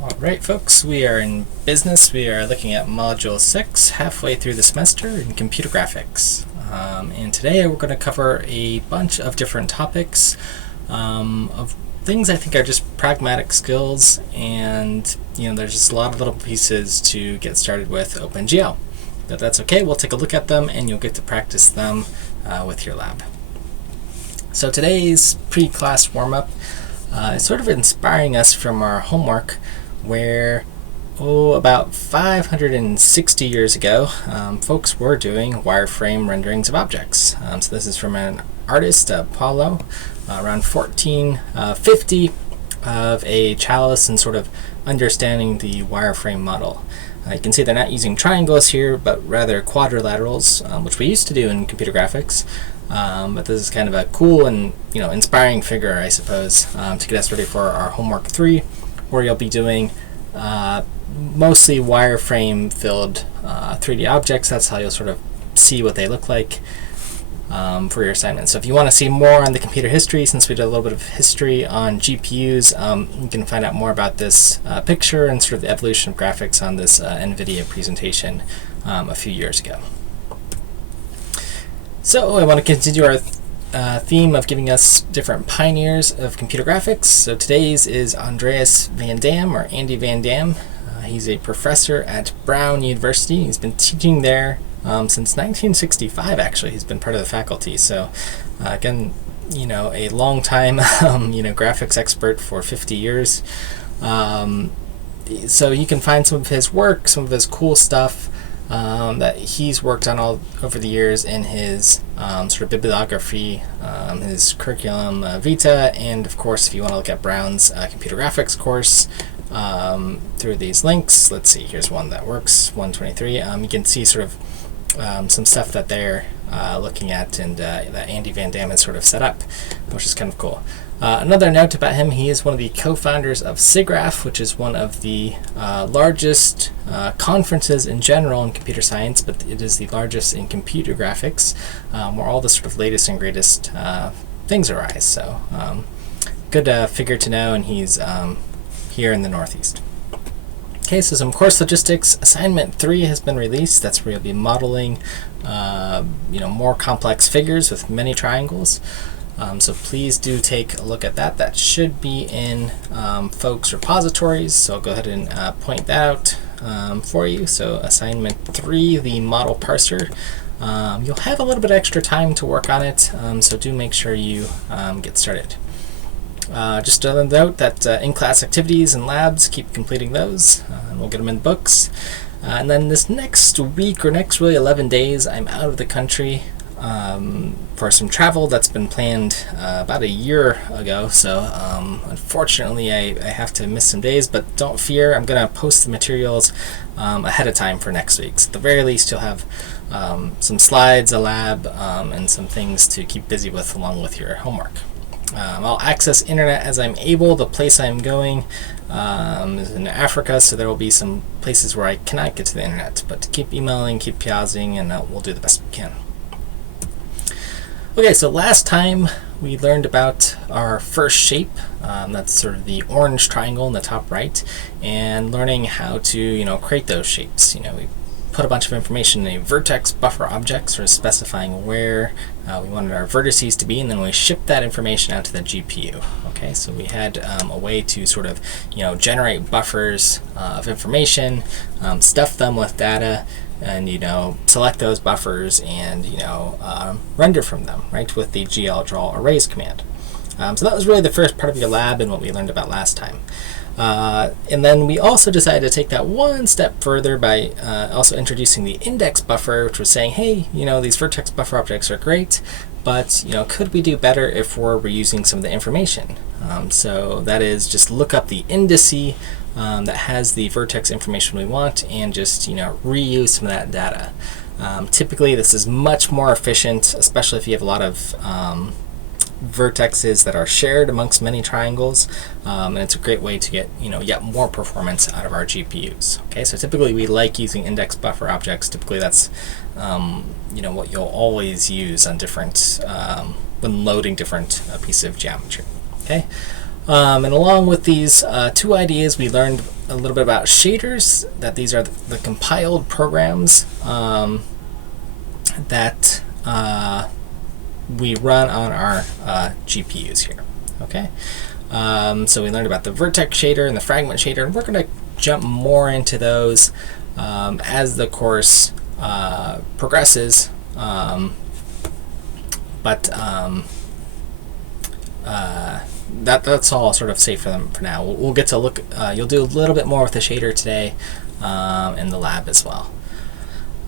Alright folks, we are in business. We are looking at Module 6, halfway through the semester in computer graphics. And today we're going to cover a bunch of different topics of things I think are just pragmatic skills, and there's just a lot of little pieces to get started with OpenGL. But that's okay, we'll take a look at them and you'll get to practice them with your lab. So today's pre-class warm-up is sort of inspiring us from our homework where, about 560 years ago, folks were doing wireframe renderings of objects. So this is from an artist, Paulo, around 1450, of a chalice and sort of understanding the wireframe model. You can see they're not using triangles here, but rather quadrilaterals, which we used to do in computer graphics. But this is kind of a cool and inspiring figure, I suppose, to get us ready for our homework 3, where you'll be doing mostly wireframe filled 3D objects. That's how you'll sort of see what they look like for your assignment. So if you want to see more on the computer history, since we did a little bit of history on GPUs, you can find out more about this picture and sort of the evolution of graphics on this NVIDIA presentation a few years ago. So I want to continue our theme of giving us different pioneers of computer graphics. So today's is Andreas Van Dam, or Andy Van Dam. He's a professor at Brown University. He's been teaching there since 1965, actually. He's been part of the faculty. So again, a long time graphics expert for 50 years. So you can find some of his work, some of his cool stuff that he's worked on all over the years in his sort of bibliography, his curriculum vitae, and of course if you want to look at Brown's computer graphics course through these links. Let's see, here's one that works, 123. You can see sort of some stuff that they're looking at and that Andy Van Dam has sort of set up, which is kind of cool. Another note about him, he is one of the co-founders of SIGGRAPH, which is one of the largest conferences in general in computer science, but it is the largest in computer graphics, where all the sort of latest and greatest things arise. So good figure to know, and he's here in the Northeast. Okay, so some course logistics. Assignment 3 has been released. That's where you'll be modeling more complex figures with many triangles. So please do take a look at that. That should be in folks' repositories, so I'll go ahead and point that out for you. So assignment 3, the model parser. You'll have a little bit extra time to work on it, so do make sure you get started. Just a note that in-class activities and labs, keep completing those, and we'll get them in books. And then this next week, or next really 11 days, I'm out of the country for some travel that's been planned about a year ago. So unfortunately I have to miss some days, but don't fear, I'm going to post the materials ahead of time for next week. So at the very least you'll have some slides, a lab, and some things to keep busy with along with your homework. I'll access internet as I'm able. The place I'm going is in Africa, so there will be some places where I cannot get to the internet, but keep emailing, keep piazzing, and we'll do the best we can. Okay, so last time we learned about our first shape, that's sort of the orange triangle in the top right, and learning how to create those shapes. We put a bunch of information in a vertex buffer object, sort of specifying where we wanted our vertices to be, and then we shipped that information out to the GPU. Okay, so we had a way to sort of generate buffers of information, stuff them with data, and select those buffers and render from them, right, with the glDrawArrays command. So that was really the first part of your lab and what we learned about last time. And then we also decided to take that one step further by also introducing the index buffer, which was saying, hey, these vertex buffer objects are great, but could we do better if we're reusing some of the information? So that is just look up the indice that has the vertex information we want and just reuse some of that data. Typically this is much more efficient, especially if you have a lot of vertexes that are shared amongst many triangles, and it's a great way to get yet more performance out of our GPUs. Okay, so typically we like using index buffer objects. Typically that's what you'll always use on different when loading different pieces of geometry. Okay, And along with these two ideas, we learned a little bit about shaders, that these are the compiled programs that we run on our GPUs here. Okay, so we learned about the vertex shader and the fragment shader, and we're going to jump more into those as the course progresses. That's all sort of safe for them for now. We'll get to look. You'll do a little bit more with the shader today in the lab as well.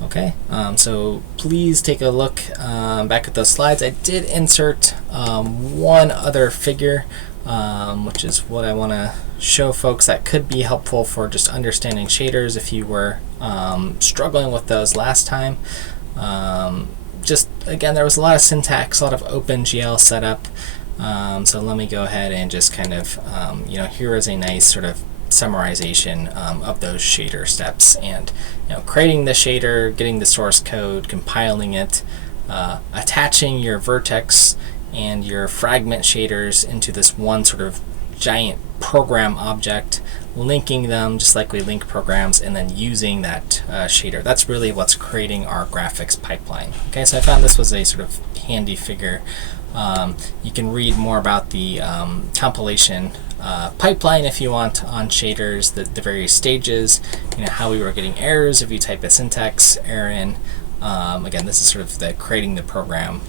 Okay, so please take a look back at those slides. I did insert one other figure, which is what I want to show folks that could be helpful for just understanding shaders if you were struggling with those last time. Just again, there was a lot of syntax, a lot of OpenGL setup. So let me go ahead and just kind of, here is a nice sort of summarization of those shader steps, and creating the shader, getting the source code, compiling it, attaching your vertex and your fragment shaders into this one sort of giant program object, linking them just like we link programs, and then using that shader. That's really what's creating our graphics pipeline. Okay, so I found this was a sort of handy figure. You can read more about the compilation pipeline if you want on shaders, the various stages, how we were getting errors if you type a syntax error in. Again, this is sort of the creating the program,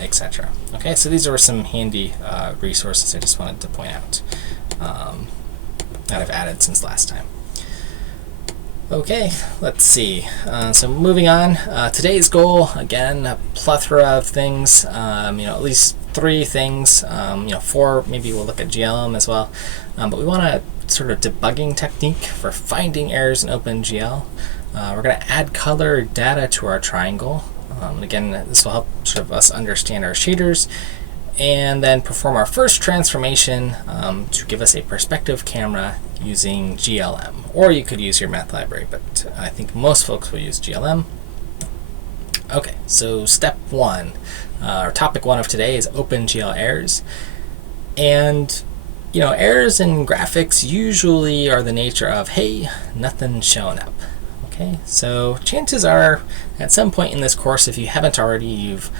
etc. Okay, so these are some handy resources I just wanted to point out that I've added since last time. Okay, let's see. So moving on, today's goal, again, a plethora of things, at least 3 things, 4, maybe we'll look at GLM as well, but we want a sort of debugging technique for finding errors in OpenGL. We're going to add color data to our triangle, and again, this will help sort of us understand our shaders, and then perform our first transformation to give us a perspective camera using GLM. Or you could use your math library, but I think most folks will use GLM. Okay, so step 1, or topic 1 of today is OpenGL errors. And errors in graphics usually are the nature of, hey, nothing's showing up. Okay, so chances are at some point in this course, if you haven't already, you've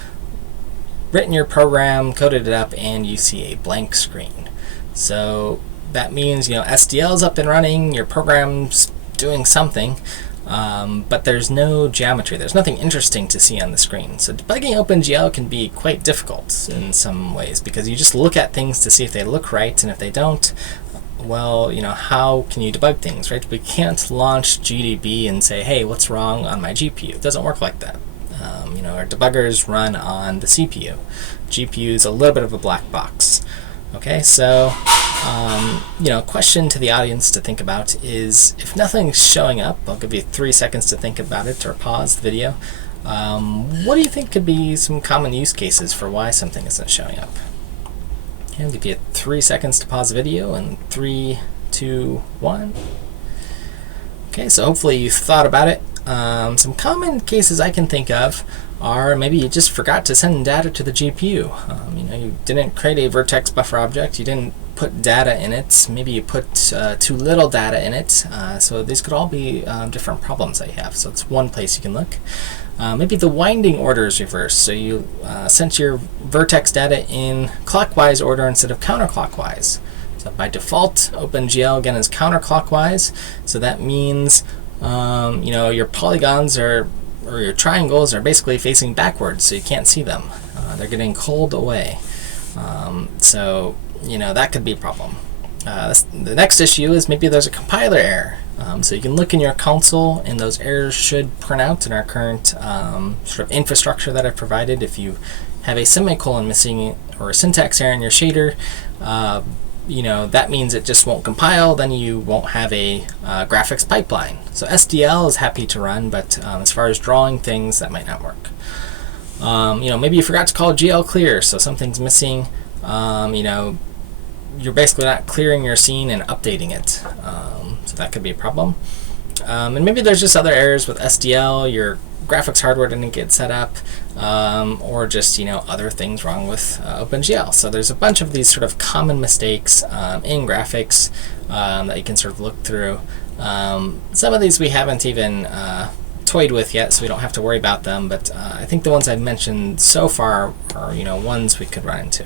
written your program, coded it up, and you see a blank screen. So that means SDL is up and running, your program's doing something, but there's no geometry. There's nothing interesting to see on the screen. So debugging OpenGL can be quite difficult in some ways, because you just look at things to see if they look right, and if they don't, well, how can you debug things, right? We can't launch GDB and say, hey, what's wrong on my GPU? It doesn't work like that. Our debuggers run on the CPU. GPU is a little bit of a black box. Okay, so question to the audience to think about is, if nothing's showing up, I'll give you 3 seconds to think about it, or pause the video. What do you think could be some common use cases for why something isn't showing up? Okay, I'll give you 3 seconds to pause the video, and 3, 2, 1. Okay, so hopefully you thought about it. Some common cases I can think of are maybe you just forgot to send data to the GPU. You didn't create a vertex buffer object, you didn't put data in it, maybe you put too little data in it, so these could all be different problems that you have. So it's one place you can look. Maybe the winding order is reversed, so you sent your vertex data in clockwise order instead of counterclockwise. So by default, OpenGL again is counterclockwise, so that means your polygons or your triangles are basically facing backwards, so you can't see them. They're getting culled away. So that could be a problem. The next issue is maybe there's a compiler error. So you can look in your console, and those errors should print out in our current sort of infrastructure that I've provided. If you have a semicolon missing or a syntax error in your shader, that means it just won't compile, then you won't have a graphics pipeline. So SDL is happy to run, but as far as drawing things, that might not work. Maybe you forgot to call GL clear, so something's missing. You're basically not clearing your scene and updating it. So that could be a problem. And maybe there's just other errors with SDL. Your graphics hardware didn't get set up, or just other things wrong with OpenGL. So there's a bunch of these sort of common mistakes in graphics that you can sort of look through. Some of these we haven't even toyed with yet, so we don't have to worry about them, but I think the ones I've mentioned so far are ones we could run into.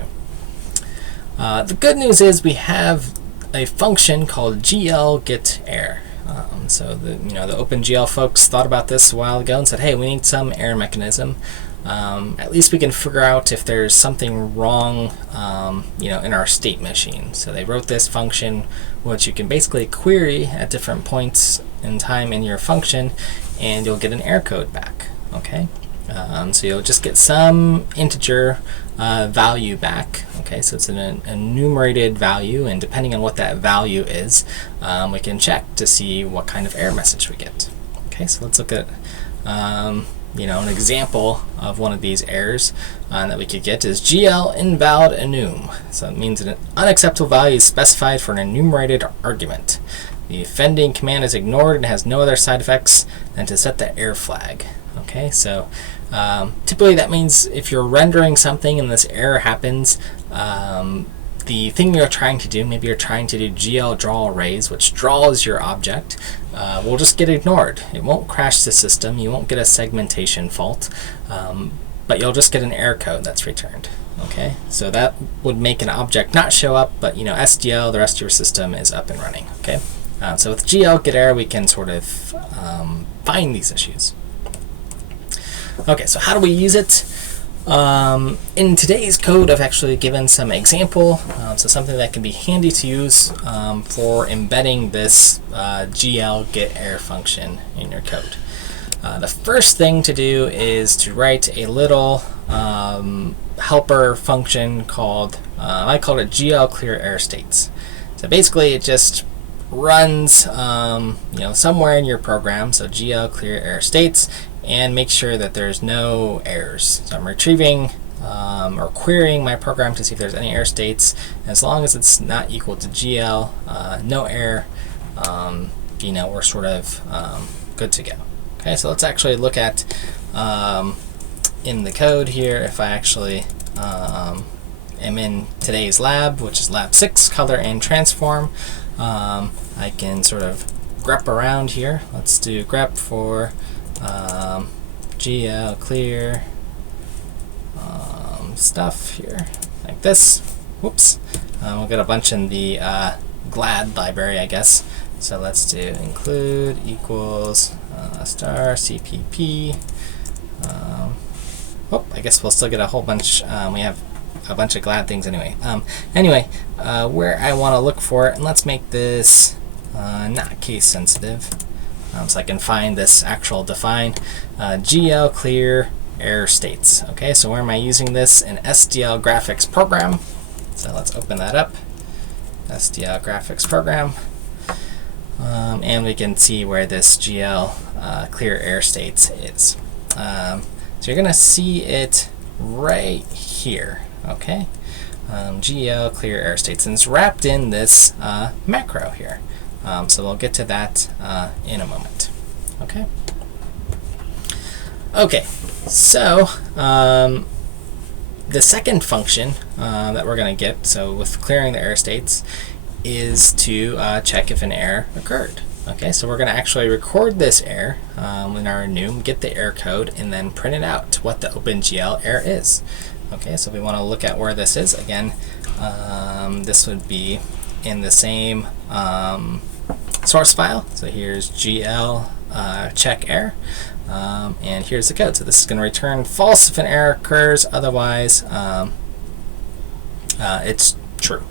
The good news is we have a function called glGetError. So the OpenGL folks thought about this a while ago and said, hey, we need some error mechanism. At least we can figure out if there's something wrong in our state machine. So they wrote this function which you can basically query at different points in time in your function, and you'll get an error code back. Okay, so you'll just get some integer value back. Okay, so it's an enumerated value, and depending on what that value is, we can check to see what kind of error message we get. Okay, so let's look at an example of one of these errors that we could get is GL invalid enum. So it means an unacceptable value is specified for an enumerated argument. The offending command is ignored and has no other side effects than to set the error flag. Okay, so typically that means if you're rendering something and this error happens, the thing you're trying to do, maybe you're trying to do GL draw arrays, which draws your object, will just get ignored. It won't crash the system, you won't get a segmentation fault, but you'll just get an error code that's returned. Okay, so that would make an object not show up, but SDL, the rest of your system is up and running. Okay, so with glGetError we can sort of find these issues. Okay, so how do we use it? In today's code, I've actually given some example, so something that can be handy to use for embedding this glGetError function in your code. The first thing to do is to write a little helper function called, I call it glClearErrorStates. So basically it just runs somewhere in your program, so glClearErrorStates, and make sure that there's no errors. So I'm retrieving or querying my program to see if there's any error states. As long as it's not equal to GL, no error, we're sort of good to go. Okay, so let's actually look at in the code here, if I actually am in today's lab, which is lab 6, color and transform, I can sort of grep around here. Let's do grep for GL clear stuff here, like this. Whoops. We'll get a bunch in the glad library, I guess. So let's do include equals star CPP. I guess we'll still get a whole bunch. We have a bunch of glad things anyway. Where I want to look for it, and let's make this not case sensitive. So I can find this actual define GL clear error states. Okay, so where am I using this? In SDL graphics program. So let's open that up. SDL graphics program. And we can see where this GL clear error states is. So you're going to see it right here. Okay, GL clear error states, and it's wrapped in this macro here. So we'll get to that in a moment. Okay. Okay, so the second function that we're going to get, so with clearing the error states, is to check if an error occurred. Okay, so we're going to actually record this error in our enum, get the error code, and then print it out what the OpenGL error is. Okay, so we want to look at where this is. Again, this would be in the same source file. So here's GL check error, and here's the code. So this is going to return false if an error occurs, otherwise it's true.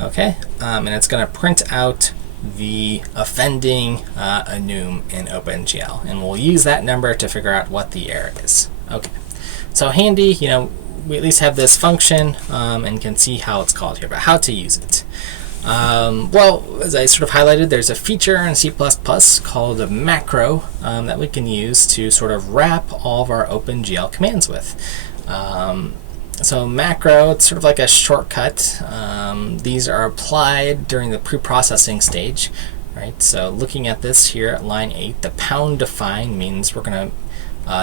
Okay, and it's going to print out the offending enum in OpenGL, and we'll use that number to figure out what the error is. Okay, so handy, we at least have this function and can see how it's called here, but how to use it. Well, as I sort of highlighted, there's a feature in C++ called a macro that we can use to sort of wrap all of our OpenGL commands with. So macro, it's sort of like a shortcut. These are applied during the pre-processing stage, right? So looking at this here at line 8, the pound define means we're going to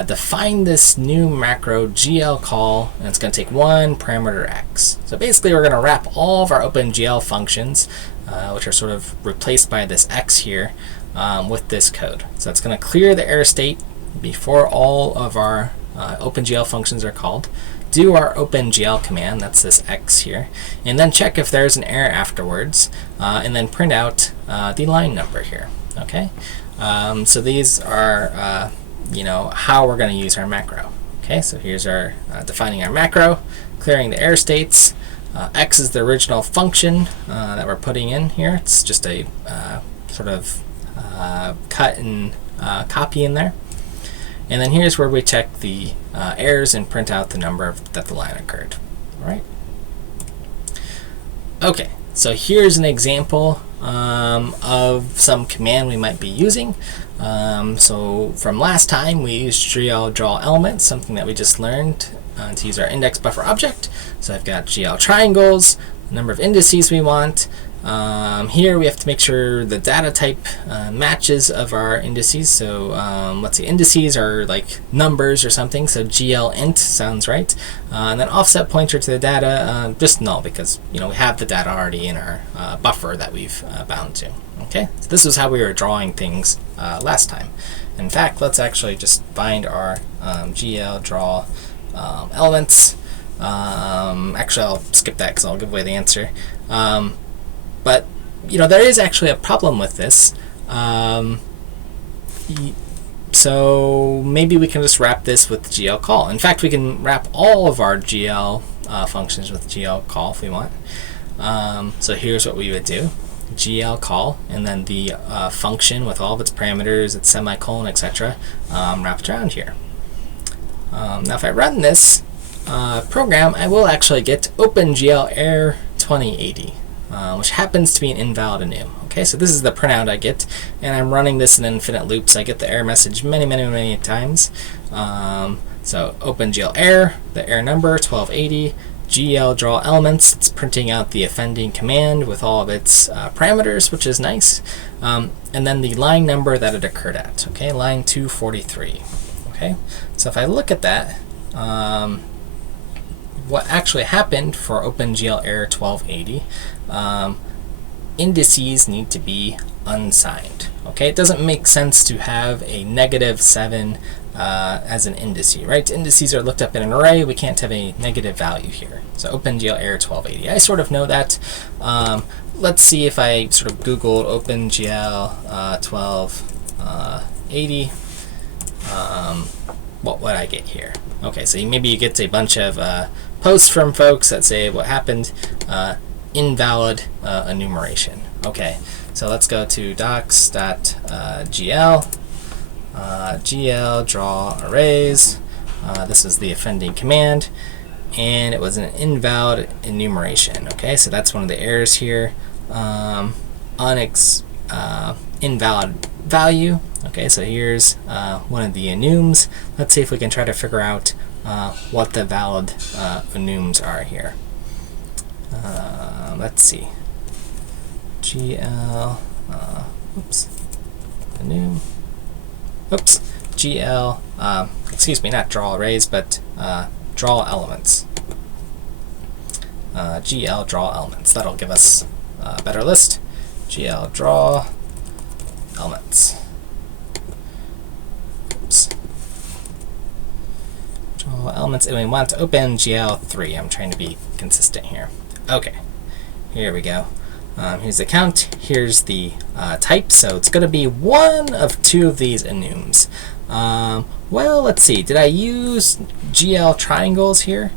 define this new macro GL call, and it's going to take one parameter x. So basically we're going to wrap all of our OpenGL functions, which are sort of replaced by this x here, with this code. So it's going to clear the error state before all of our OpenGL functions are called, do our OpenGL command, that's this x here, and then check if there's an error afterwards, and then print out the line number here. Okay, so these are how we're going to use our macro. Okay, so here's our defining our macro, clearing the error states. X is the original function that we're putting in here. It's just a sort of cut and copy in there. And then here's where we check the errors and print out the number that the line occurred. All right. Okay, so here's an example of some command we might be using. So from last time we used glDrawElement, something that we just learned to use our index buffer object. So I've got GL triangles, the number of indices we want. Here we have to make sure the data type matches of our indices. So let's see, indices are like numbers or something, so glInt sounds right. And then offset pointer to the data, just null, because we have the data already in our buffer that we've bound to. Okay, so this is how we were drawing things last time. In fact, let's actually just find our glDraw elements. Actually, I'll skip that because I'll give away the answer. But there is actually a problem with this. So maybe we can just wrap this with GL call. In fact, we can wrap all of our GL functions with GL call if we want. So here's what we would do: GL call, and then the function with all of its parameters, its semicolon, etc., wrapped around here. Now, if I run this program, I will actually get OpenGL error 2080. Which happens to be an invalid enum. Okay, so this is the printout I get, and I'm running this in infinite loops. I get the error message many times. So OpenGL error, the error number 1280, glDrawElements, it's printing out the offending command with all of its parameters, which is nice, and then the line number that it occurred at. Okay, line 243. Okay, so if I look at that, what actually happened for OpenGL error 1280, indices need to be unsigned. Okay, it doesn't make sense to have a -7 as an indice, right? Indices are looked up in an array. We can't have a negative value here. So OpenGL error 1280. I sort of know that. Let's see if I sort of Googled OpenGL 1280. What would I get here? Okay, so maybe you get a bunch of posts from folks that say what happened, invalid enumeration. Okay, so let's go to docs.gl, gl draw arrays. This is the offending command, and it was an invalid enumeration. Okay, so that's one of the errors here. Invalid value. Okay, so here's one of the enums. Let's see if we can try to figure out what the valid enums are here. Let's see. GL, enum. Oops. GL, excuse me, not draw arrays, but draw elements. GL draw elements. That'll give us a better list. GL draw elements. Oops. Draw elements, and we want to open GL3. I'm trying to be consistent here. Okay, here we go. Here's the count. Here's the type. So it's going to be one of two of these enums. Well, let's see. Did I use GL triangles here?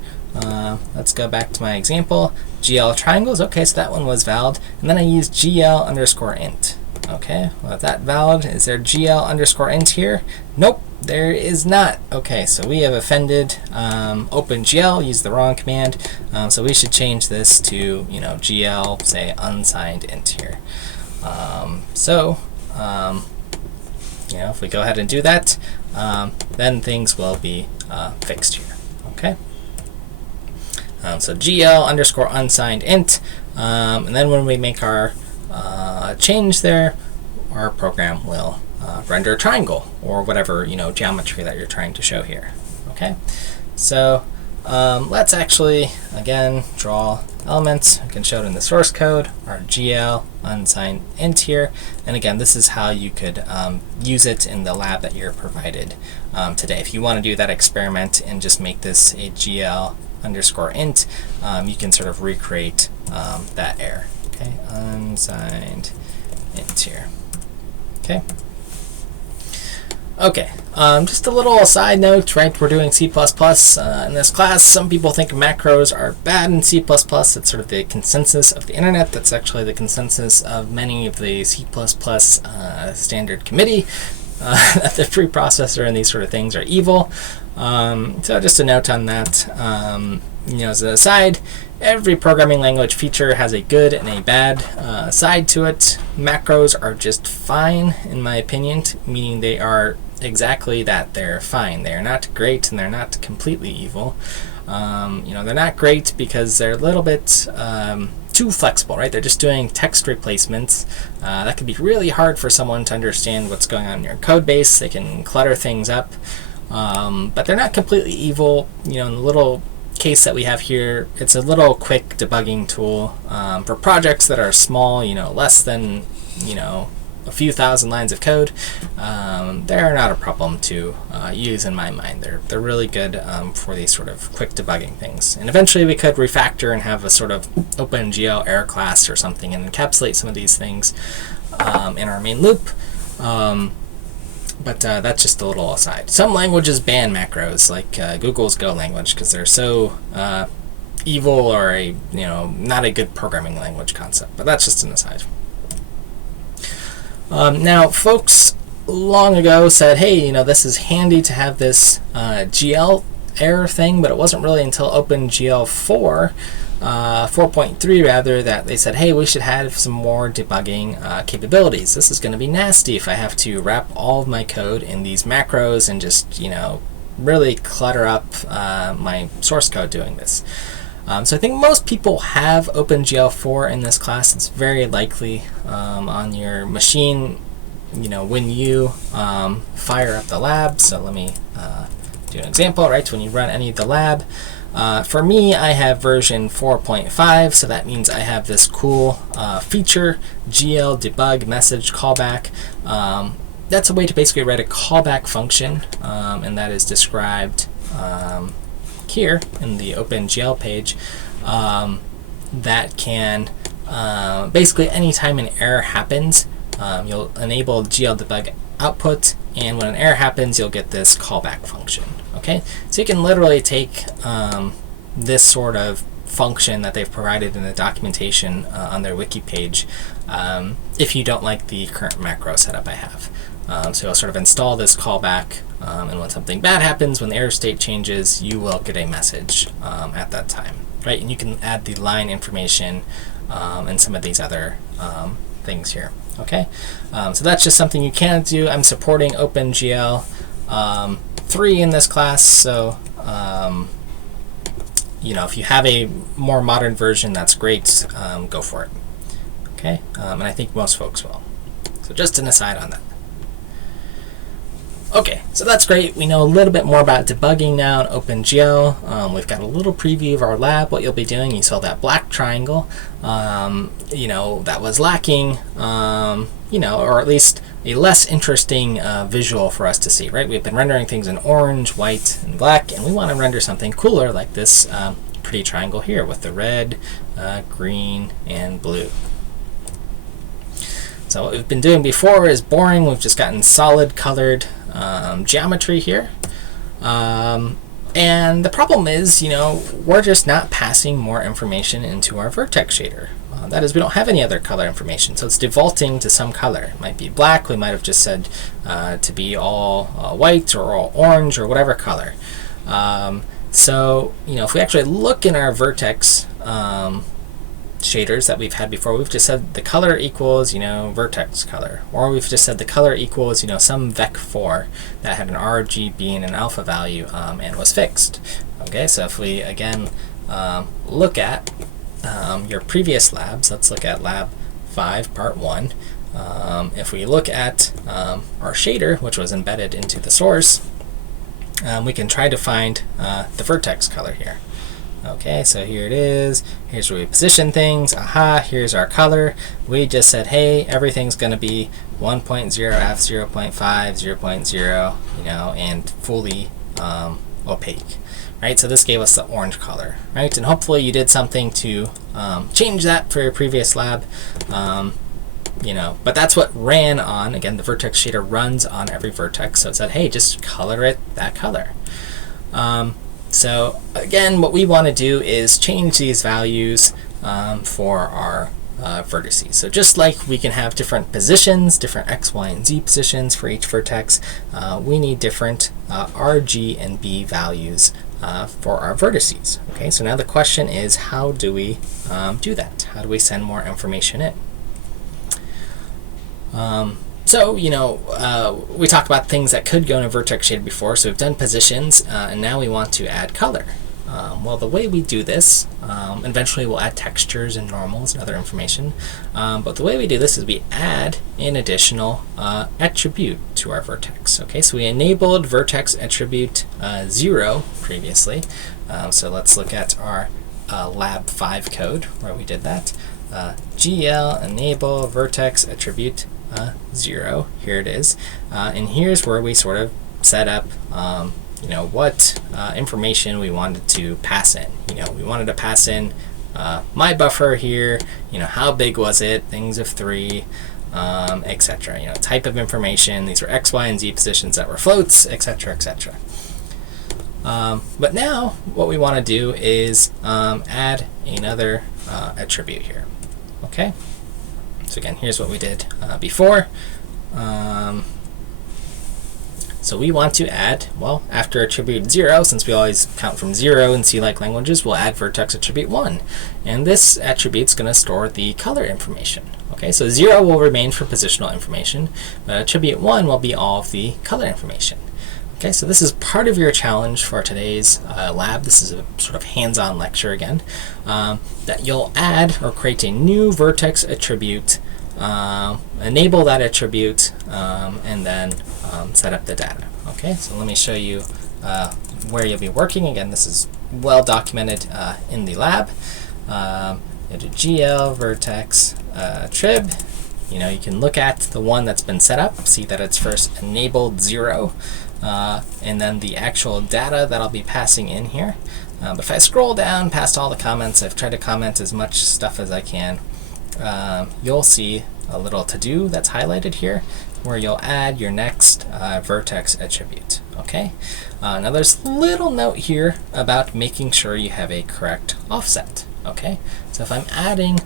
Let's go back to my example. GL triangles. Okay, so that one was valid. And then I used GL underscore int. Okay, well, is that valid? Is there GL underscore int here? Nope, there is not. Okay, so we have offended OpenGL, used the wrong command. So we should change this to, GL, say, unsigned int here. If we go ahead and do that, then things will be fixed here. Okay. So GL underscore unsigned int, and then when we make our change there, our program will render a triangle or whatever geometry that you're trying to show here. Okay, so let's actually again draw elements. I can show it in the source code, our GL unsigned int here, and again this is how you could use it in the lab that you're provided today. If you want to do that experiment and just make this a GL underscore int, you can sort of recreate that error. Okay, unsigned int here. Okay, just a little side note, right? We're doing C++ in this class. Some people think macros are bad in C++. That's sort of the consensus of the internet. That's actually the consensus of many of the C++ standard committee, that the preprocessor and these sort of things are evil. So just a note on that. As an aside, every programming language feature has a good and a bad side to it. Macros are just fine, in my opinion, meaning they are exactly that. They're fine. They're not great and they're not completely evil. They're not great because they're a little bit too flexible, right? They're just doing text replacements. That can be really hard for someone to understand what's going on in your code base. They can clutter things up, but they're not completely evil. In the little case that we have here, it's a little quick debugging tool for projects that are small, less than a few thousand lines of code. They're not a problem to use in my mind. They're really good for these sort of quick debugging things. And eventually we could refactor and have a sort of OpenGL error class or something and encapsulate some of these things in our main loop. But that's just a little aside. Some languages ban macros, like Google's Go language, because they're so evil or not a good programming language concept. But that's just an aside. Now, folks long ago said, hey, this is handy to have this GL error thing, but it wasn't really until OpenGL 4.3 rather, that they said, hey, we should have some more debugging capabilities. This is going to be nasty if I have to wrap all of my code in these macros and just, really clutter up my source code doing this. So I think most people have OpenGL 4 in this class. It's very likely on your machine, when you fire up the lab. So let me do an example, right? When you run any of the lab. For me, I have version 4.5, so that means I have this cool feature, GL debug message callback. That's a way to basically write a callback function, and that is described here in the OpenGL page, that can basically anytime an error happens, you'll enable GL debug output, and when an error happens, you'll get this callback function. Okay, so you can literally take this sort of function that they've provided in the documentation on their wiki page if you don't like the current macro setup I have. So you'll sort of install this callback, and when something bad happens, when the error state changes, you will get a message at that time, right? And you can add the line information and some of these other things here. Okay, so that's just something you can do. I'm supporting OpenGL 3 in this class, so if you have a more modern version, that's great. Go for it. Okay, and I think most folks will. So just an aside on that. Okay, so that's great. We know a little bit more about debugging now in OpenGL. We've got a little preview of our lab, what you'll be doing. You saw that black triangle, that was lacking, or at least a less interesting visual for us to see, right? We've been rendering things in orange, white, and black, and we want to render something cooler like this pretty triangle here with the red, green, and blue. So what we've been doing before is boring. We've just gotten solid colored geometry here. And the problem is, we're just not passing more information into our vertex shader. That is, we don't have any other color information, so it's defaulting to some color. It might be black. We might have just said to be all white or all orange or whatever color. So, if we actually look in our vertex shaders that we've had before, we've just said the color equals, vertex color, or we've just said the color equals, some vec4 that had an RGB and an alpha value and was fixed. Okay, so if we again look at your previous labs, let's look at lab 5 part 1. if we look at our shader, which was embedded into the source, we can try to find the vertex color here. Okay, so here it is. Here's where we position things. Aha, here's our color. We just said, hey, everything's going to be 1.0 f 0.5, 0.0, you know, and fully opaque. Right, so this gave us the orange color, right? And hopefully you did something to change that for your previous lab. You know, but that's what ran on. Again, the vertex shader runs on every vertex, so it said, hey, just color it that color. So again, what we want to do is change these values for our vertices. So just like we can have different positions, different x, y, and z positions for each vertex, we need different r, g, and b values for our vertices. Okay, so now the question is, how do we do that? How do we send more information in? So, you know, we talked about things that could go in a vertex shader before, so we've done positions, and now we want to add color. Well, the way we do this, eventually we'll add textures and normals and other information, but the way we do this is we add an additional attribute to our vertex. Okay, so we enabled vertex attribute 0 previously, so let's look at our lab 5 code where we did that. GL enable vertex attribute 0. Here it is, and here's where we sort of set up you know, what information we wanted to pass in. You know, we wanted to pass in my buffer here, you know, how big was it, things of 3, etc. You know, type of information, these were x, y, and z positions that were floats, etc., etc. But now what we want to do is add another attribute here. Okay, so again, here's what we did before. So we want to add, well, after attribute 0, since we always count from 0 in C-like languages, we'll add vertex attribute 1. And this attribute's going to store the color information. Okay, so 0 will remain for positional information, but attribute 1 will be all of the color information. Okay, so this is part of your challenge for today's lab. This is a sort of hands-on lecture again, that you'll add or create a new vertex attribute, enable that attribute, and then set up the data. Okay, so let me show you where you'll be working. Again, this is well documented in the lab. You do GL vertex trib. You know, you can look at the one that's been set up, see that it's first enabled 0, and then the actual data that I'll be passing in here. But if I scroll down past all the comments, I've tried to comment as much stuff as I can. You'll see a little to-do that's highlighted here, where you'll add your next vertex attribute. Okay. Now there's a little note here about making sure you have a correct offset. Okay. So if I'm adding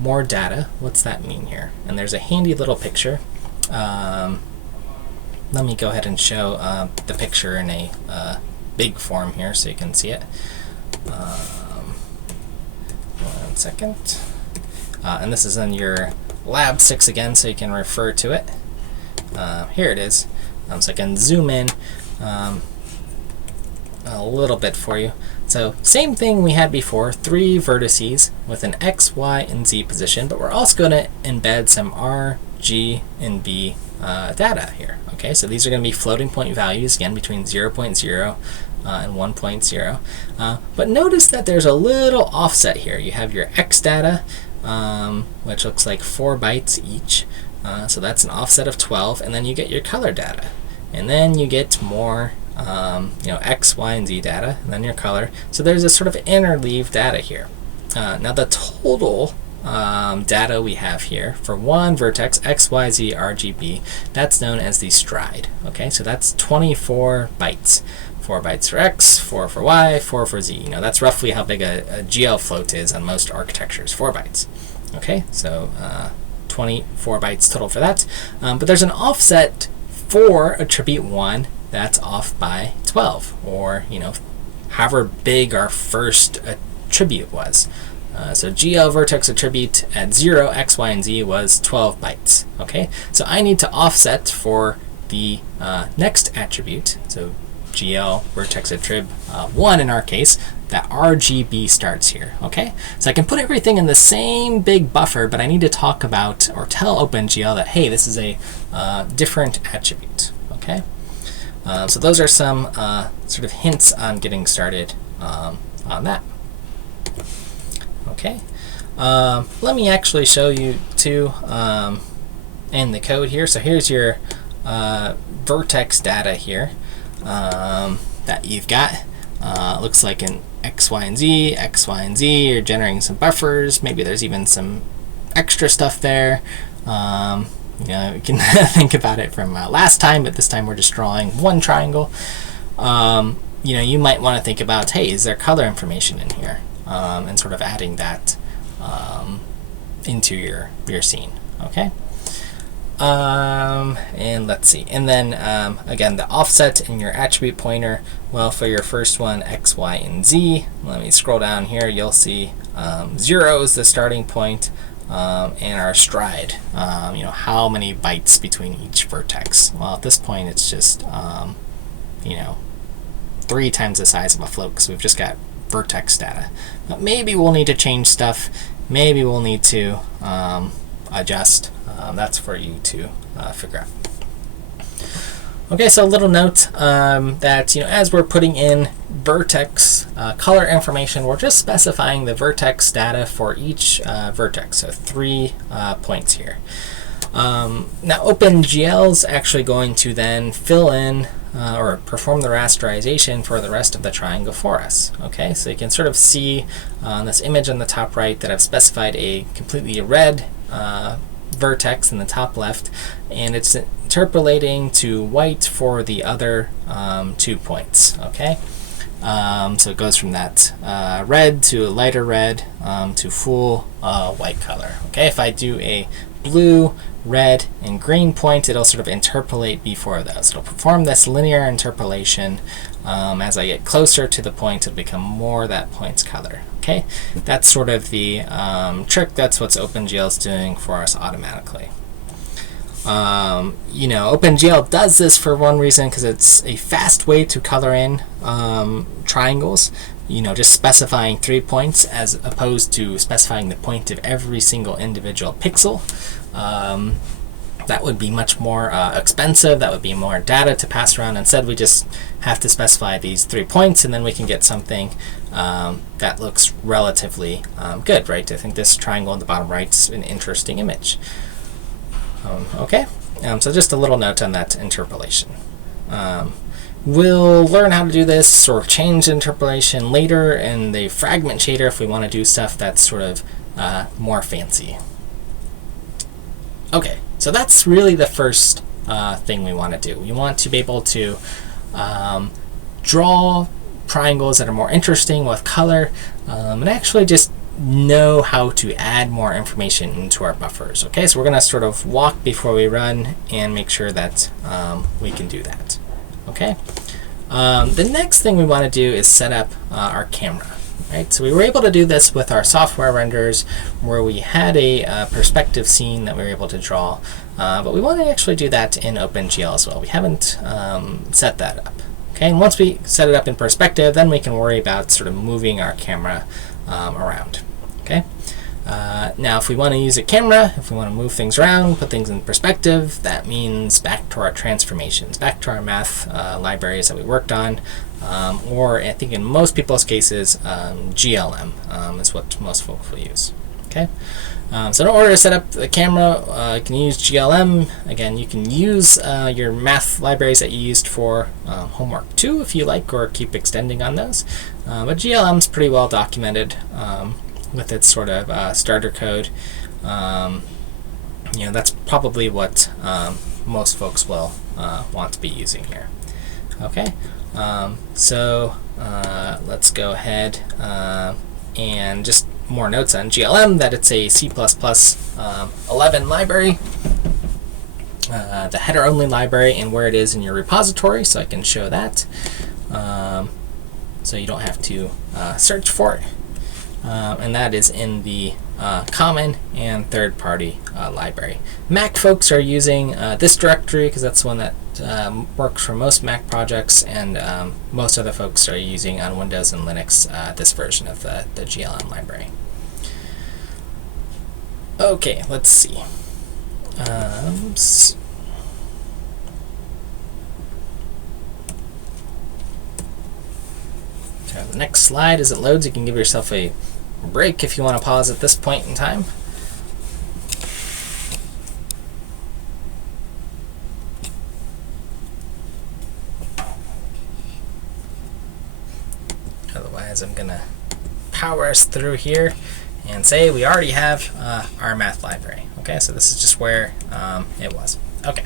more data, what's that mean here? And there's a handy little picture. Let me go ahead and show the picture in a big form here so you can see it. 1 second. And this is in your lab 6 again, so you can refer to it. Here it is. So I can zoom in a little bit for you. So same thing we had before, 3 vertices with an x, y, and z position, but we're also going to embed some r, g, and b data here. Okay, so these are going to be floating point values, again, between 0.0 and 1.0. But notice that there's a little offset here. You have your x data, which looks like 4 bytes each. So that's an offset of 12, and then you get your color data. And then you get more you know, x, y, and z data, and then your color. So there's a sort of interleave data here. Now the total data we have here for one vertex, x, y, z, RGB, that's known as the stride. Okay, so that's 24 bytes. 4 bytes for x, 4 for y, 4 for z. You know, that's roughly how big a GL float is on most architectures, 4 bytes. Okay, so 24 bytes total for that. But there's an offset for attribute 1 that's off by 12, or, you know, however big our first attribute was. So GL vertex attribute at 0, x, y, and z was 12 bytes. Okay, so I need to offset for the next attribute. So GL vertex attrib 1 in our case, that RGB starts here. Okay, so I can put everything in the same big buffer, but I need to talk about or tell OpenGL that, hey, this is a different attribute. Okay, so those are some sort of hints on getting started on that. Okay, let me actually show you too in the code here. So here's your vertex data here that you've got. Looks like in X, Y, and Z, X, Y, and Z, you're generating some buffers. Maybe there's even some extra stuff there. You know, you can think about it from last time, but this time we're just drawing one triangle. You know, you might want to think about, hey, is there color information in here? And sort of adding that into your scene. Okay. And let's see, and then again, the offset in your attribute pointer, well, for your first one, X, Y, and Z, let me scroll down here, you'll see 0 is the starting point, and our stride, you know, how many bytes between each vertex. Well, at this point it's just you know, 3 times the size of a float, because we've just got vertex data. But maybe we'll need to change stuff, maybe we'll need to adjust. That's for you to figure out. Okay, so a little note that, you know, as we're putting in vertex color information, we're just specifying the vertex data for each vertex, so 3 points here. Now OpenGL is actually going to then fill in or perform the rasterization for the rest of the triangle for us. Okay, so you can sort of see on this image on the top right that I've specified a completely red vertex in the top left, and it's interpolating to white for the other 2 points. Okay, so it goes from that red to a lighter red to full white color. Okay, if I do a blue, red, and green point, it'll sort of interpolate before those. It'll perform this linear interpolation. As I get closer to the point, it'll become more that point's color. Okay, that's sort of the trick. That's what OpenGL is doing for us automatically. You know, OpenGL does this for one reason, because it's a fast way to color in triangles. You know, just specifying 3 points as opposed to specifying the point of every single individual pixel. That would be much more expensive. That would be more data to pass around. Instead, we just have to specify these 3 points, and then we can get something that looks relatively good, right? I think this triangle in the bottom right is an interesting image. Okay, so just a little note on that interpolation. We'll learn how to do this or change interpolation later in the fragment shader if we want to do stuff that's sort of more fancy. Okay, so that's really the first thing we want to do. We want to be able to draw triangles that are more interesting with color, and actually just know how to add more information into our buffers. Okay, so we're going to sort of walk before we run and make sure that we can do that. Okay, the next thing we want to do is set up our camera. Right, so we were able to do this with our software renders, where we had a perspective scene that we were able to draw, but we want to actually do that in OpenGL as well. We haven't set that up. Okay, and once we set it up in perspective, then we can worry about sort of moving our camera around. Okay, now if we want to use a camera, if we want to move things around, put things in perspective, that means back to our transformations, back to our math libraries that we worked on. Or I think in most people's cases, GLM is what most folks will use. Okay, so in order to set up the camera, you can use GLM. Again, you can use your math libraries that you used for homework 2 if you like, or keep extending on those. But GLM is pretty well documented with its sort of starter code. You know, that's probably what most folks will want to be using here. Okay. So let's go ahead and just more notes on GLM, that it's a C++ 11 library, the header-only library, and where it is in your repository, so I can show that. So you don't have to search for it. And that is in the common and third-party library. Mac folks are using this directory because that's the one that works for most Mac projects, and most other folks are using on Windows and Linux this version of the GLM library. Okay, let's see. So the next slide, as it loads, you can give yourself a break if you want to pause at this point in time. Otherwise, I'm going to power us through here and say we already have our math library. Okay, so this is just where it was. Okay,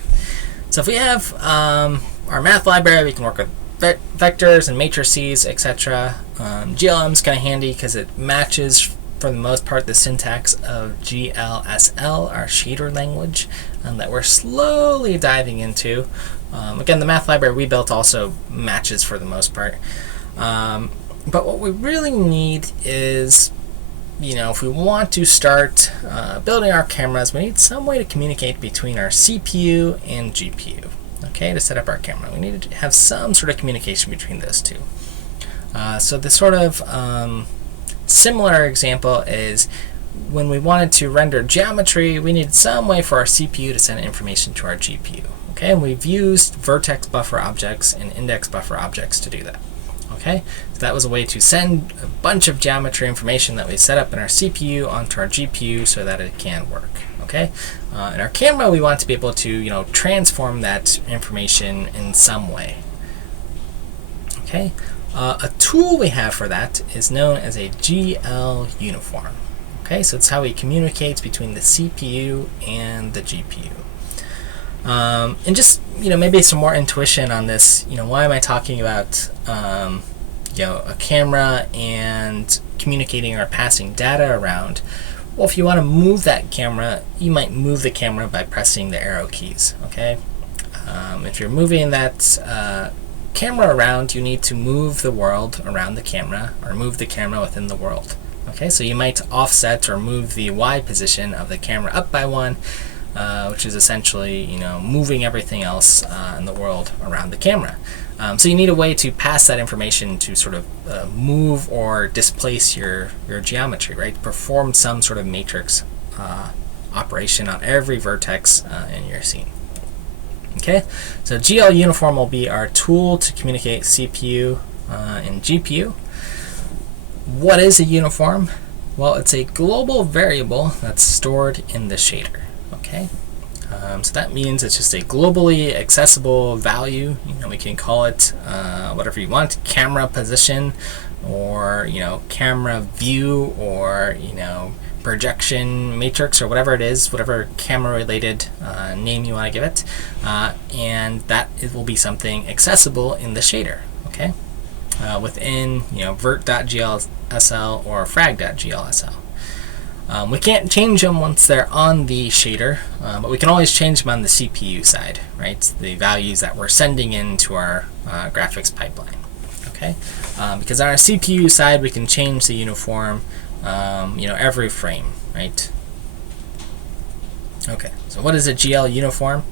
so if we have our math library, we can work with vectors and matrices, etc. GLM is kind of handy because it matches, for the most part, the syntax of GLSL, our shader language, that we're slowly diving into. Again, the math library we built also matches for the most part. But what we really need is, if we want to start building our cameras, we need some way to communicate between our CPU and GPU. Okay, to set up our camera, we need to have some sort of communication between those two. So the sort of similar example is when we wanted to render geometry, we needed some way for our CPU to send information to our GPU. Okay, and we've used vertex buffer objects and index buffer objects to do that. Okay, so that was a way to send a bunch of geometry information that we set up in our CPU onto our GPU so that it can work. Okay, in our camera, we want to be able to, transform that information in some way. Okay, a tool we have for that is known as a GL uniform. Okay, so it's how we communicate between the CPU and the GPU. And just, maybe some more intuition on this. Why am I talking about, a camera and communicating or passing data around? Well, if you want to move that camera, you might move the camera by pressing the arrow keys. Okay, if you're moving that camera around, you need to move the world around the camera, or move the camera within the world. Okay, so you might offset or move the Y position of the camera up by 1, which is essentially, moving everything else in the world around the camera. So you need a way to pass that information to sort of move or displace your geometry, right? Perform some sort of matrix operation on every vertex in your scene. Okay, so GL uniform will be our tool to communicate CPU and GPU. What is a uniform? Well, it's a global variable that's stored in the shader. Okay, so that means it's just a globally accessible value. We can call it whatever you want, camera position, or camera view, or projection matrix, or whatever it is, whatever camera related name you want to give it, and that it will be something accessible in the shader. Okay, within vert.glsl or frag.glsl. We can't change them once they're on the shader, but we can always change them on the CPU side, right? The values that we're sending into our graphics pipeline. Okay, because on our CPU side, we can change the uniform, every frame, right? Okay, so what is a GL uniform?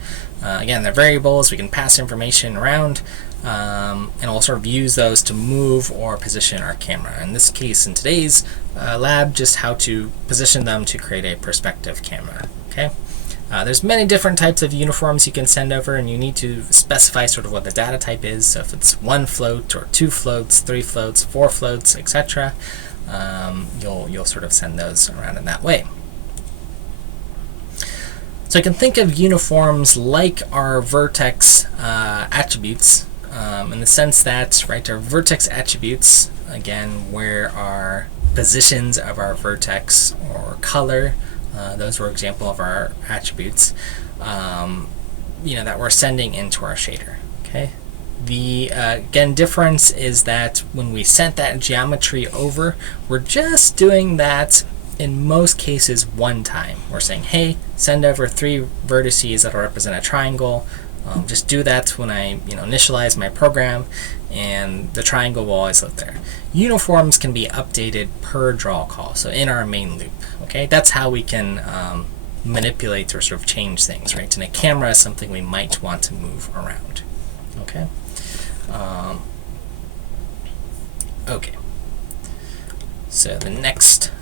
Again, they're variables. We can pass information around, and we'll sort of use those to move or position our camera. In this case, in today's lab, just how to position them to create a perspective camera. Okay, there's many different types of uniforms you can send over, and you need to specify sort of what the data type is. So if it's 1 float or 2 floats, 3 floats, 4 floats, etc., you'll sort of send those around in that way. So I can think of uniforms like our vertex attributes, in the sense that, right, our vertex attributes, again, where our positions of our vertex or color, those were example of our attributes, that we're sending into our shader. Okay. The again difference is that when we sent that geometry over, we're just doing that in most cases one time. We're saying, hey, send over 3 vertices that will represent a triangle, just do that when I initialize my program, and the triangle will always look there. Uniforms can be updated per draw call, so in our main loop. Okay, that's how we can manipulate or sort of change things, right? And a camera is something we might want to move around. Okay. Okay. So the next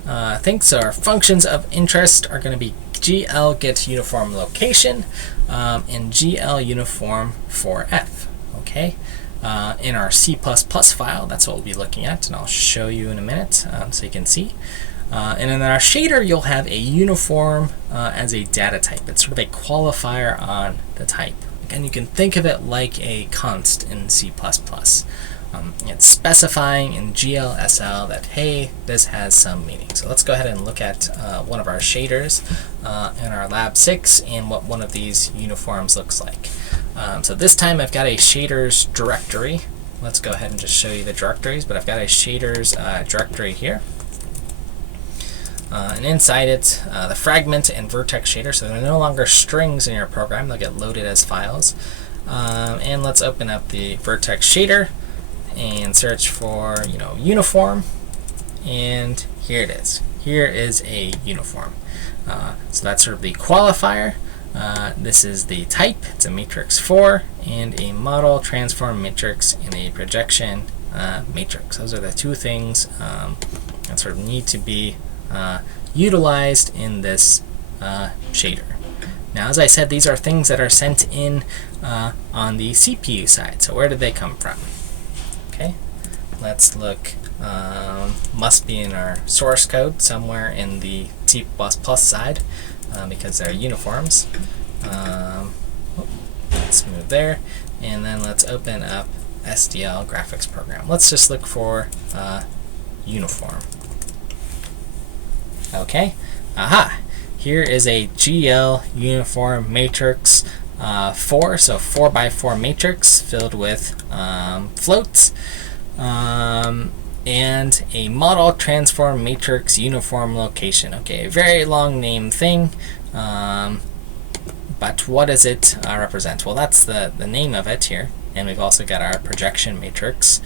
things, so our functions of interest are going to be glGetUniformLocation and glUniform4f. Okay. In our C++ file, that's what we'll be looking at, and I'll show you in a minute so you can see. And in our shader, you'll have a uniform as a data type. It's sort of a qualifier on the type. Again, you can think of it like a const in C++. It's specifying in GLSL that, hey, this has some meaning. So let's go ahead and look at one of our shaders in our lab 6 and what one of these uniforms looks like. So this time I've got a shaders directory. Let's go ahead and just show you the directories, but I've got a shaders directory here. And inside it, the fragment and vertex shader, so they're no longer strings in your program, they'll get loaded as files. And let's open up the vertex shader and search for uniform, and here it is. Here is a uniform. So that's sort of the qualifier. This is the type. It's a matrix 4 and a model transform matrix and a projection matrix. Those are the two things that sort of need to be utilized in this shader. Now, as I said, these are things that are sent in on the CPU side. So where did they come from? Okay, let's look. Must be in our source code somewhere in the C++ side because they're uniforms. Let's move there, and then let's open up SDL graphics program. Let's just look for uniform. Okay, aha! Here is a GL uniform matrix 4, so 4x4 matrix filled with floats, and a model transform matrix uniform location. Okay, a very long name thing, but what does it represent? Well, that's the name of it here, and we've also got our projection matrix.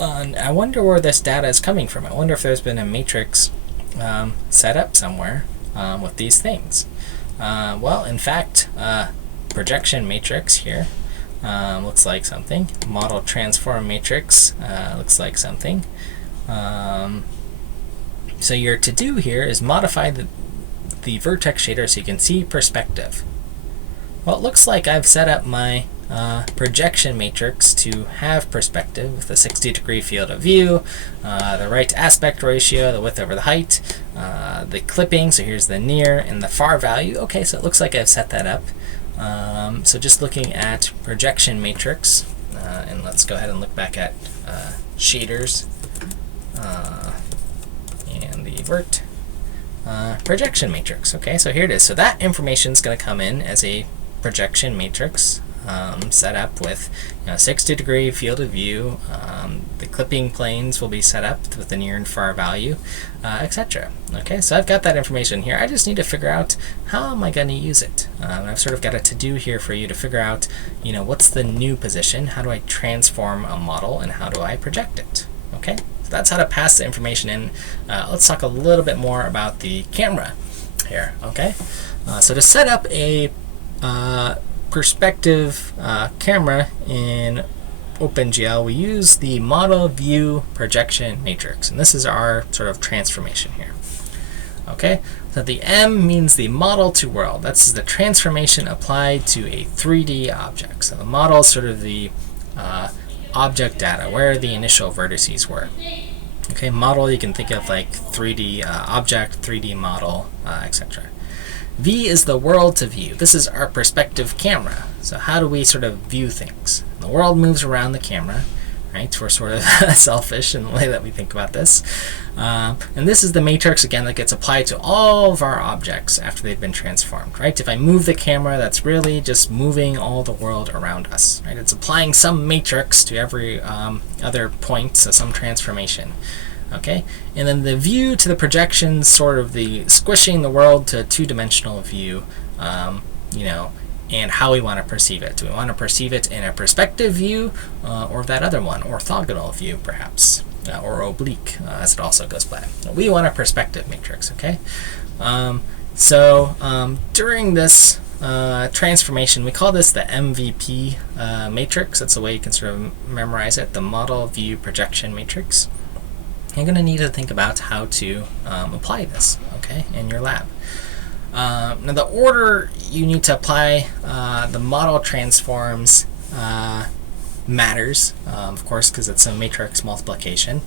I wonder where this data is coming from. I wonder if there's been a matrix set up somewhere with these things. Well, in fact, projection matrix here looks like something. Model transform matrix looks like something. So your to-do here is modify the vertex shader so you can see perspective. Well, it looks like I've set up my projection matrix to have perspective with a 60-degree field of view, the right aspect ratio, the width over the height, the clipping, so here's the near and the far value. Okay, so it looks like I've set that up. So just looking at projection matrix, and let's go ahead and look back at shaders and the vert projection matrix. Okay, so here it is. So that information is going to come in as a projection matrix set up with 60-degree field of view. The clipping planes will be set up with the near and far value, etc. Okay, so I've got that information here. I just need to figure out how am I going to use it. I've sort of got a to-do here for you to figure out, what's the new position, how do I transform a model, and how do I project it. Okay, so that's how to pass the information in. Let's talk a little bit more about the camera here. Okay, so to set up a perspective camera in OpenGL, we use the model view projection matrix, and this is our sort of transformation here. Okay, so the M means the model to world. That's the transformation applied to a 3D object. So the model is sort of the object data, where the initial vertices were. Okay, model you can think of like 3D object, 3D model, etc. V is the world to view. This is our perspective camera. So how do we sort of view things? The world moves around the camera, right? We're sort of selfish in the way that we think about this. And this is the matrix, again, that gets applied to all of our objects after they've been transformed, right? If I move the camera, that's really just moving all the world around us, right? It's applying some matrix to every other point, so some transformation. Okay, and then the view to the projection, sort of the squishing the world to a two-dimensional view, and how we want to perceive it. Do we want to perceive it in a perspective view or that other one, orthogonal view perhaps, or oblique as it also goes by. We want a perspective matrix, okay? During this transformation, we call this the MVP matrix. That's the way you can sort of memorize it, the model view projection matrix. You're going to need to think about how to apply this, okay, in your lab. Now the order you need to apply the model transforms matters, of course, because it's a matrix multiplication.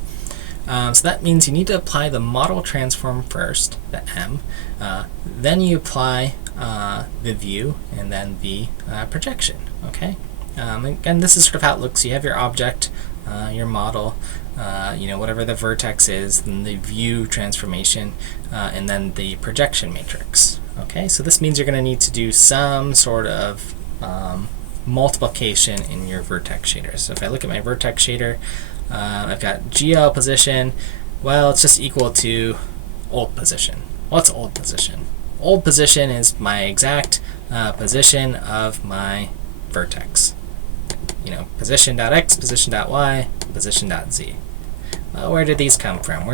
So that means you need to apply the model transform first, the M, then you apply the view, and then the projection, okay? Again, this is sort of how it looks. You have your object, your model, whatever the vertex is, then the view transformation, and then the projection matrix. Okay, so this means you're going to need to do some sort of multiplication in your vertex shader. So if I look at my vertex shader, I've got GL position. Well, it's just equal to old position. What's old position? Old position is my exact position of my vertex. Position.x, position.y, position.z. Where did these come from?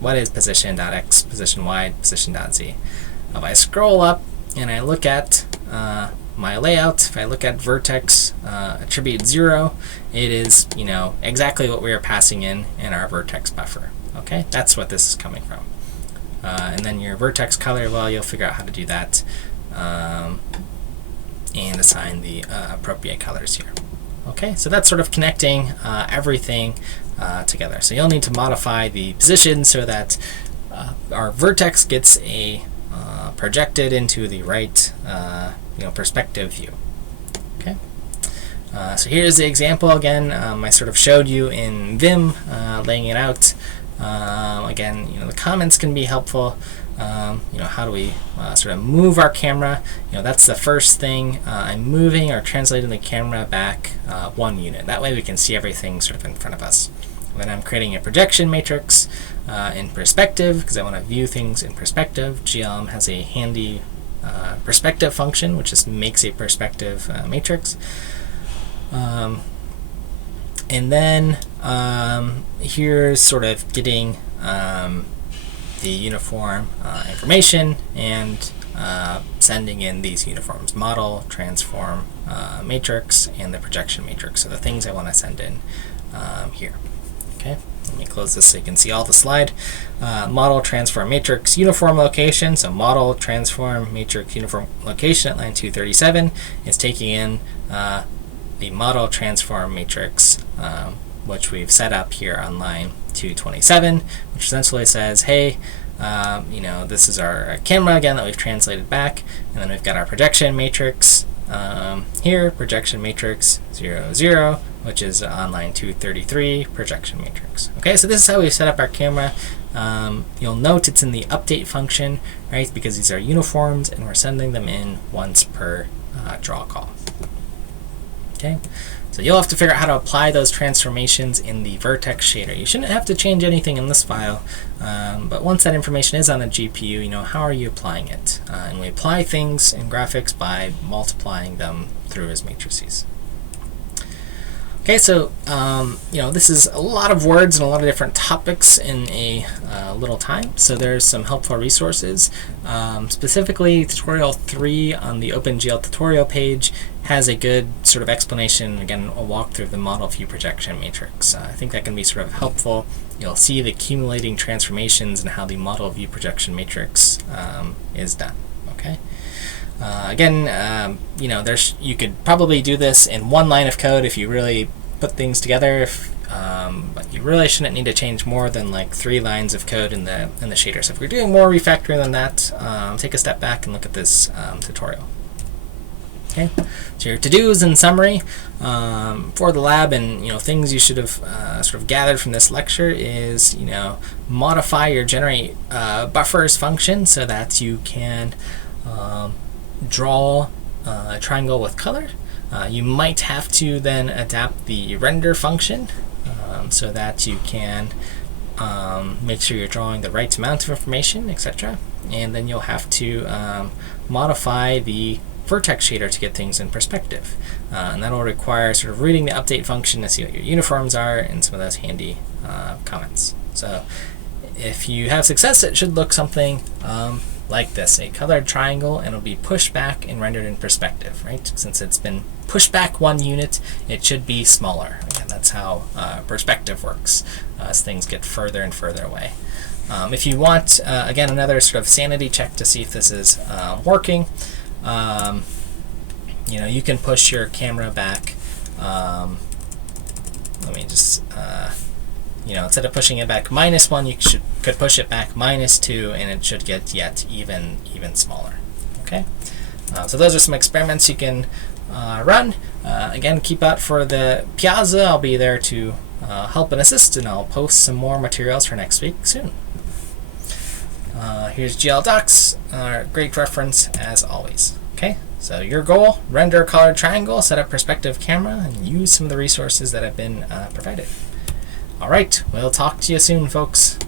What is position.x, position.y, position.z? If I scroll up and I look at my layout, if I look at vertex attribute 0, it is exactly what we are passing in our vertex buffer. Okay, that's what this is coming from. And then your vertex color, well, you'll figure out how to do that and assign the appropriate colors here. Okay, so that's sort of connecting everything together. So you'll need to modify the position so that our vertex gets projected into the right perspective view. Okay. So here's the example again. I sort of showed you in Vim, laying it out. Again, the comments can be helpful. How do we sort of move our camera? That's the first thing. I'm moving or translating the camera back 1 unit. That way we can see everything sort of in front of us. Then I'm creating a projection matrix in perspective because I want to view things in perspective. GLM has a handy perspective function, which just makes a perspective matrix. And then here's sort of getting the uniform information and sending in these uniforms: model, transform, matrix, and the projection matrix. So the things I want to send in here. Okay, let me close this so you can see all the slide. Model, transform, matrix, uniform location. So model, transform, matrix, uniform location at line 237 is taking in the model, transform, matrix, which we've set up here on line 227, which essentially says, hey, this is our camera again that we've translated back, and then we've got our projection matrix here, projection matrix 0, 0, which is on line 233, projection matrix. Okay, so this is how we set up our camera. You'll note it's in the update function, right, because these are uniforms and we're sending them in once per draw call. Okay, so you'll have to figure out how to apply those transformations in the vertex shader. You shouldn't have to change anything in this file, but once that information is on the GPU, how are you applying it? And we apply things in graphics by multiplying them through as matrices. Okay, so this is a lot of words and a lot of different topics in a little time. So there's some helpful resources. Specifically, tutorial 3 on the OpenGL tutorial page has a good sort of explanation, again, a walk through the model view projection matrix. I think that can be sort of helpful. You'll see the accumulating transformations and how the model view projection matrix is done. Okay. Again, you could probably do this in one line of code if you really put things together, but you really shouldn't need to change more than like 3 lines of code in the shader. So if we're doing more refactoring than that, take a step back and look at this tutorial. Okay, so your to-dos in summary for the lab, and things you should have sort of gathered from this lecture is modify your generate buffers function so that you can draw a triangle with color. You might have to then adapt the render function so that you can make sure you're drawing the right amount of information, etc. And then you'll have to modify the vertex shader to get things in perspective. And that'll require sort of reading the update function to see what your uniforms are and some of those handy comments. So if you have success, it should look something like this, a colored triangle, and it'll be pushed back and rendered in perspective, right? Since it's been pushed back 1 unit, it should be smaller. Again, that's how perspective works as things get further and further away. If you want, again, another sort of sanity check to see if this is working, you can push your camera back. Let me just, instead of pushing it back -1, you could push it back -2, and it should get yet even smaller. Okay, so those are some experiments you can run. Again, keep out for the Piazza. I'll be there to help and assist, and I'll post some more materials for next week soon. Here's GL Docs, great reference as always. Okay, so your goal: render a colored triangle, set up perspective camera, and use some of the resources that have been provided. All right, we'll talk to you soon, folks.